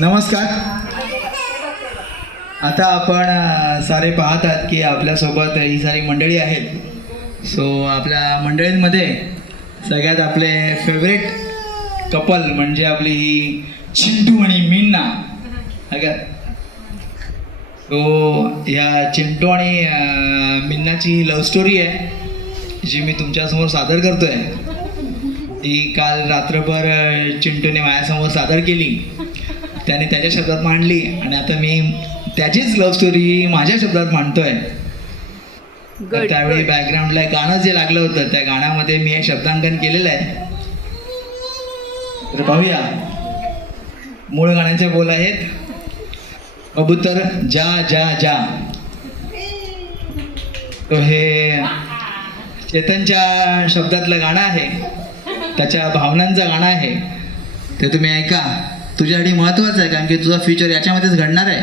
नमस्कार. आता आपण सारे पाहत आहात की आपल्यासोबत ही सारी मंडळी आहेत. सो आपल्या मंडळींमध्ये सगळ्यात आपले फेवरेट कपल म्हणजे आपली ही चिंटू आणि मीना. अगं सो या चिंटू आणि मिन्नाची लव्ह स्टोरी आहे जी मी तुमच्यासमोर सादर करतो आहे. ती काल रात्रभर चिंटूने माझ्यासमोर सादर केली, त्याने त्याच्या शब्दात मांडली आणि आता मी त्याचीच लव्ह स्टोरी माझ्या शब्दात मांडतोय. त्यावेळी बॅकग्राऊंडला गाणं जे लागलं होतं त्या गाण्यामध्ये मी हे शब्दांकन केलेलं आहे. तर पाहूया. मूळ गाण्याचे बोल आहेत कबूतर जा जा जा. तो हे चेतनच्या शब्दातलं गाणं आहे, त्याच्या भावनांचं गाणं आहे. ते तुम्ही ऐका. तुझ्यासाठी महत्त्वाचं आहे कारण की तुझा फ्युचर याच्यामध्येच घडणार आहे.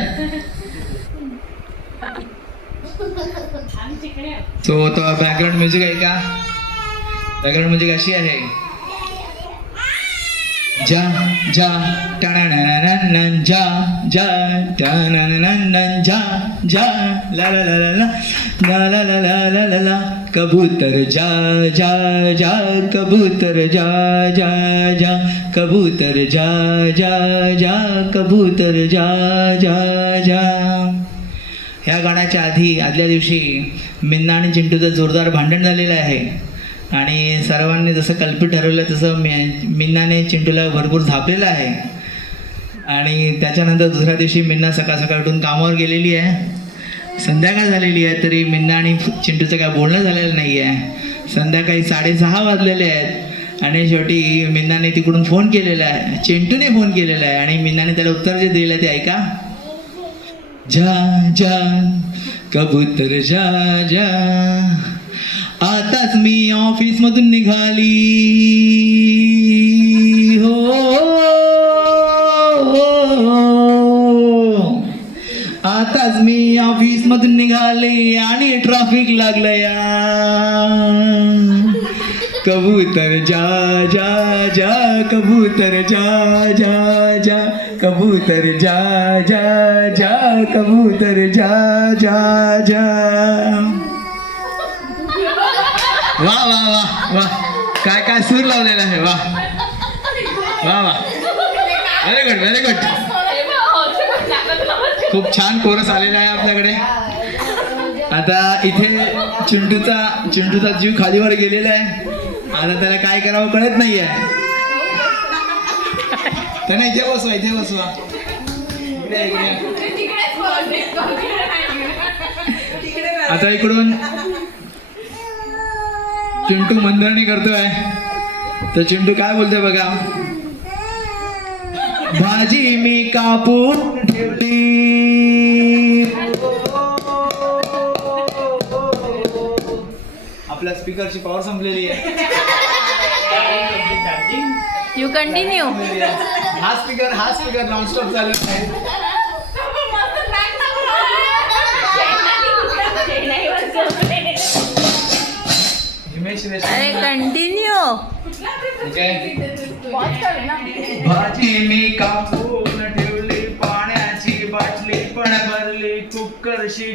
सो तो बॅकग्राऊंड म्युझिक आहे का? बॅकग्राऊंड म्युझिक अशी आहे. जा जा टाणाणाणाणान जा जा टाणाणाणाणान जा जा ला ला ला ला ला ला ला ला ला ला ला. कबूतर जा जा जा कबूतर जा जा जा कबूतर जा जा जा कबूतर जा जा जा. ह्या गाण्याच्या आदल्या दिवशी मिन्ना आणि चिंटूचं जोरदार भांडण झालेलं आहे आणि सर्वांनी जसं कल्पित ठरवलं तसं मिन्नाने चिंटूला भरपूर झापलेलं आहे. आणि त्याच्यानंतर दुसऱ्या दिवशी मिन्ना सकाळ सकाळ उठून कामावर गेलेली आहे. संध्याकाळ झालेली आहे तरी मिन्ना आणि चिंटूचं काय बोलणं झालेलं नाही आहे. संध्याकाळी 6:30 वाजलेले आहेत आणि शेवटी मिन्नाने तिकडून फोन केलेला आहे, चिंटूने फोन केलेला आहे आणि मिन्नाने त्याला उत्तर जे दिलं ते ऐका. जा जा कबूतर जा जा आताच मी ऑफिसमधून निघाली हो, आताच मी ऑफिसमधून निघाले आणि ट्रॅफिक लागलं या. कबूतर जा जा जा कबूतर जा जा जा कबूतर जा जा जा कबूतर जा जा जा. वा वा वा वा, काय काय सूर लावलेला आहे. वा वा वा, व्हेरी गुड व्हेरी गुड. खूप छान कोरस आलेला आहे आपल्याकडे. आता इथे चिंटूचा जीव खालीवर गेलेला आहे. आता त्याला काय करावं कळत नाहीये. त्यांना इथे बसवा. आता इकडून चिंटू मंदरणी करतोय तर चिंटू काय बोलतोय बघा. भाजी मी कापून ठेवली, आपल्या स्पीकरची पॉवर संपलेली आहे. You continue. हा स्पीकर नॉनस्टॉप चालू आहे. अरे कंटिन्यू. भाजी मी कापून ठेवली, पाण्याची बाटली पण भरली, कुकरची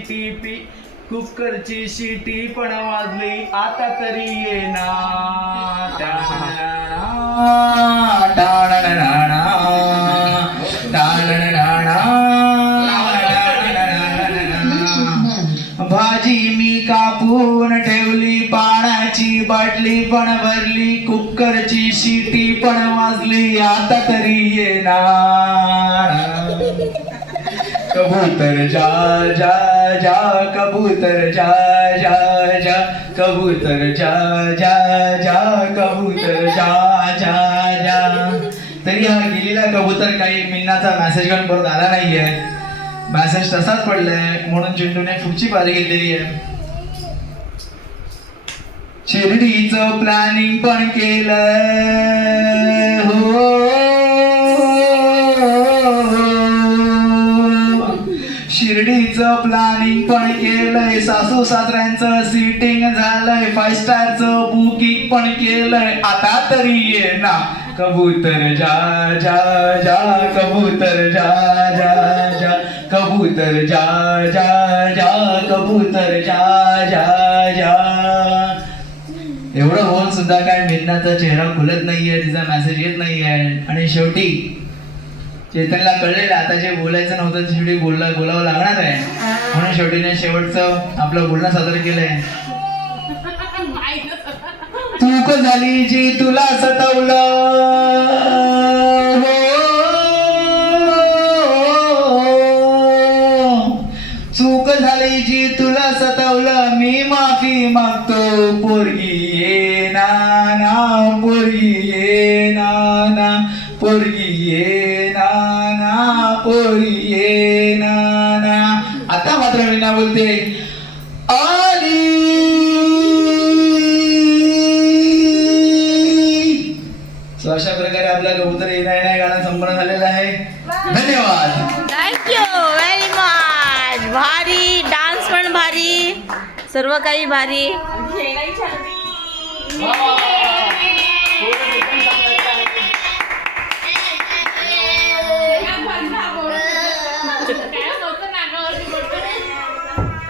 शिटी पण वाजली, आता तरी येना. भाजी मी कापून ठेवली, पाण्याची बाटली पण भरली, कुकरची शिटी पण वाजली, आता तरी येणार. कबूतर जा जा जा कबूतर जा जा जा कबूतर जा जा जा कबूतर जा जा जा. तरी हा गेलेला कबूतर काही मिन्नाचा मेसेज घेऊन परत आला नाहीये. मेसेज तसाच पडलाय म्हणून चिंटूने पुढची बारी घेतलेली आहे. शिर्डीचं प्लॅनिंग पण केलंय हो, शिर्डीचं प्लॅनिंग पण केलंय, सासू सासऱ्यांचं सीटिंग झालंय, 5 स्टारचं बुकिंग पण केलंय, आता तरी ये ना. कबूतर जा जा जा कबूतर जा कबूतर जा जा जा कबूतर जा जा जा. एवढं बोल सुद्धा काय मेघनाचा चेहरा खुलत नाहीये, तिचा मेसेज येत नाहीये. आणि शेवटी चेतनला कळलेलं आता जे बोलायचं नव्हतं ते शेवटी बोलावं लागणार आहे, म्हणून शेवटीने शेवटचं आपलं बोलणं सादर केलंय. चूक झाली जी तुला सतवलं हो, चूक झाली जी तुला सतवलं, मी माफी मागतो. पोरगी ये ना ना, पोरगी ये ना ना, पोरगी ये ना ना, पोरगी ये ना ना. आता मात्र मीना बोलते आली. सो अशा प्रकारे आपला कबूतर येणार गाणं संपन्न झालेलं आहे. धन्यवाद. Thank you very much. भारी डान्स पण भारी, सर्व काही भारी.